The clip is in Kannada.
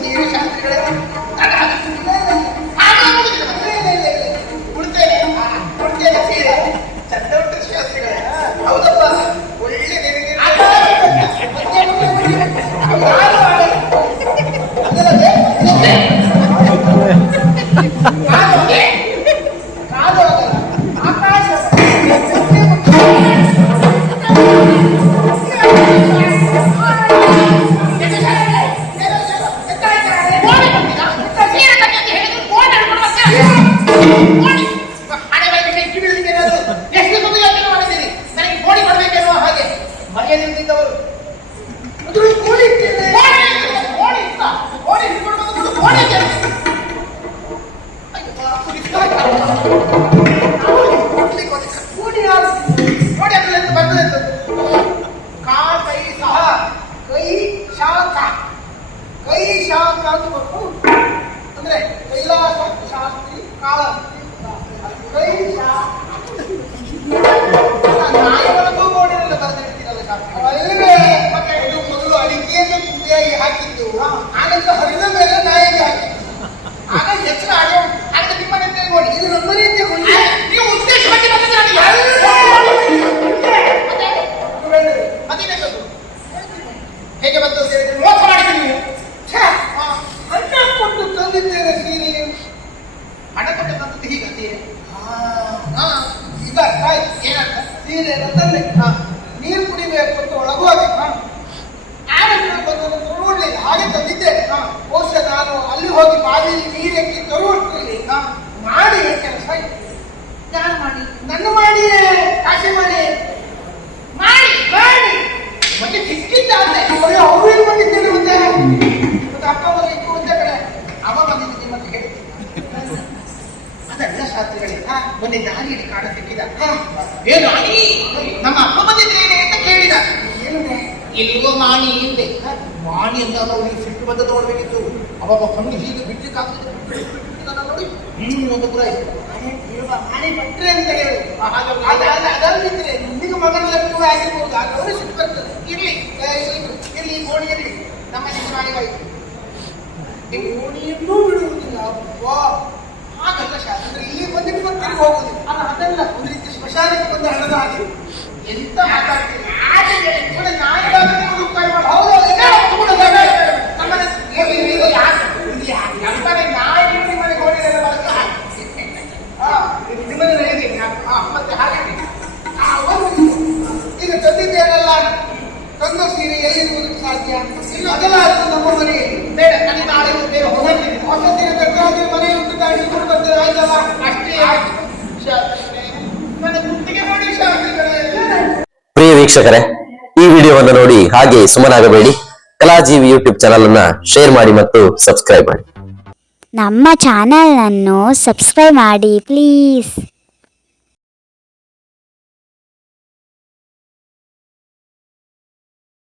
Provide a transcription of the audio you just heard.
ಸೀರೆ ಶಾಸ್ತ್ರಿಗಳೇ ಉಳ್ತೇನೆ ಸೀರೆ ಚಂದ ಉಂಟು ಶಾಸ್ತ್ರಿಗಳೇ. ಹೌದಪ್ಪ, ಒಳ್ಳೆ ಅಂದ್ರೆ ಕೈಲಾಸ ಶಾಸ್ತ್ರಿ ಕಾಳ ನಾಯಿಗಳದ್ದು ನೋಡಿರಲ್ಲ ಬರೆದಿರ್ತೀರಲ್ಲ ಶಾಸ್ತ್ರಿ. ಮತ್ತೆ ಇದು ಮೊದಲು ಅಡಿಕೆಯನ್ನು ಕುಂಬೆಯಾಗಿ ಹಾಕಿದ್ದು, ಆನಂತರ ಹರಿದ ಮೇಲೆ ನಾಯಿಗೆ ಹಾಕಿದ್ದು, ಆಗ ಹೆಚ್ಚಿನ ಆಗ ಆಗ ನಿಮ್ಮ ರೀತಿಯಲ್ಲಿ ನೋಡಿ. ಇದು ನಮ್ಮ ರೀತಿಯ ನೀವು ಉದ್ದೇಶವಾಗಿ ಹೇಗೆ ಬಂದು ಮೋಸ ಮಾಡಿದ್ರಿ ನೀವು. ಹಣ ಕೊಟ್ಟು ತಂದಿದ್ದೇನೆ ಸೀರೆ, ಹಣ ಕೊಟ್ಟು ತಂದದ್ದು ಹೀಗ ಸೀರೆ. ಈಗ ಏನಂತ ಸೀರೆ ತಂದೆ ನೀರು ಕುಡಿಬೇಕು ಅಂತ ಒಳಗುವಾಗ ತರುವುದಿಲ್ಲ, ಹಾಗೆ ತಂದಿದ್ದೇನೆ. ಬಹುಶಃ ನಾನು ಅಲ್ಲಿ ಹೋಗಿ ಬಾವಿಯಲ್ಲಿ ನೀರೆಕ್ಕಿ ತರುವಷ್ಟರಲ್ಲಿ ಮಾಡಿ ಕೆಲಸ ಯಾರು ಮಾಡಿ ನನ್ನ ಮಾಡಿಯೇ ಕಾಶಿ ಮಾಡಿ ಮಾಡಿ ಮಾಡಿ ಮತ್ತೆ ಸಿಕ್ಕಿದ್ದಾನೆ. ಅವರು ಏನು ಬಂದಿದ್ದೇನೆ ಮುಂದೆ ಮತ್ತೆ ಅಪ್ಪ ಮಗ ಇತ್ತು ಒಂದೇ ಕಡೆ ಅವ ಬಂದಿದ್ದೀನಿ ಮತ್ತೆ ಹೇಳ್ತೀನಿ. ಅದೆಲ್ಲ ಶಾಸ್ತ್ರಿಗಳಿಂದ ಮೊನ್ನೆ ದಾರಿಯಲ್ಲಿ ಕಾಣ ಸಿಕ್ಕಿದ. ಏ ರಾಣಿ, ನಮ್ಮ ಅಪ್ಪ ಬಂದಿದ್ದೇನೆ ಅಂತ ಕೇಳಿದ. ಏನು ಎಲ್ಲಿಗೋ ಮಾಣಿ ಹಿಂದೆ ಮಾಣಿ ಅಂತ ಅವನಿಗೆ ಸಿಟ್ಟು ಬಂದ ನೋಡ್ಬೇಕಿತ್ತು. ಅವಾಗ ಕಣ್ಣು ಹೀಗೆ ಬಿಡ್ಲಿಕ್ಕೆ ಆಗ್ತದೆ ನೋಡಿ. ಒಂದು ಪುರ ಮಾಣಿ ಭಟ್ರೆ ಅಂತ ಹೇಳಿ ಅದಲ್ಲಿದ್ರೆ ನಿಮಗೆ ಮಗನ ಲಕ್ಷ್ಮ ಆಗಿರ್ಬೋದು. ಆಗ ಅವರು ಸಿಟ್ಟು ಬರ್ತದೆ. ಇರ್ಲಿ ಇರ್ಲಿ ಕೋಣಿಯಲ್ಲಿ ನಮ್ಮ ಮಾಣಿಗಾಯ್ತು. ನೀವು ಕೋಣಿಯನ್ನೂ ಬಿಡುವುದಿಲ್ಲ. ಹಾಗಲ್ಲ ಶಾಸ್ತ್ರ, ಇಲ್ಲಿ ಬಂದಿಟ್ಟು ಬರ್ತೀರಿ ಹೋಗುದಿಲ್ಲ. ಅಲ್ಲ ಅದೆಲ್ಲ ಒಂದು ರೀತಿ ಸ್ಮಶಾನಕ್ಕೆ ಬಂದ ಹಣದ ಹಾಗೆ ಎಂತ ಮಾತಾಡ್ತೀರಿ. ಈಗ ತಂದಿದ್ದೇನಲ್ಲ ತಂದ ಸೀರೆ ಎಲ್ಲಿರುವುದಕ್ಕೆ ಸಾಧ್ಯ ಇಲ್ಲ. ಅದೆಲ್ಲ ನಮ್ಮ ಮನೆಯಲ್ಲಿ ಬೇಡ. ನನಗೆ ನಾಳೆ ಬೇರೆ ಹೊಸ ಸೀರೆ ತಕ್ಕ ಮನೆ ಉಂಟು ತಾಡಿಕೊಂಡು ಬಂದರೆ ಆಯ್ತಲ್ಲ, ಅಷ್ಟೇ ಆಯ್ತು. ನನ್ನ ಗುಟ್ಟಿಗೆ ನೋಡಿ ಶಾಸ್ತ್ರಿಗಳೇ. ಪ್ರಿಯ ವೀಕ್ಷಕರೇ, ಈ ವಿಡಿಯೋವನ್ನು ನೋಡಿ ಹಾಗೆ ಸುಮ್ಮನಾಗಬೇಡಿ. ಕಲಾಜೀವಿ ಯೂಟ್ಯೂಬ್ ಚಾನಲ್ ಅನ್ನ ಶೇರ್ ಮಾಡಿ ಮತ್ತು ಸಬ್ಸ್ಕ್ರೈಬ್ ಮಾಡಿ. ನಮ್ಮ ಚಾನೆಲ್ ಅನ್ನು ಸಬ್ಸ್ಕ್ರೈಬ್ ಮಾಡಿ ಪ್ಲೀಸ್.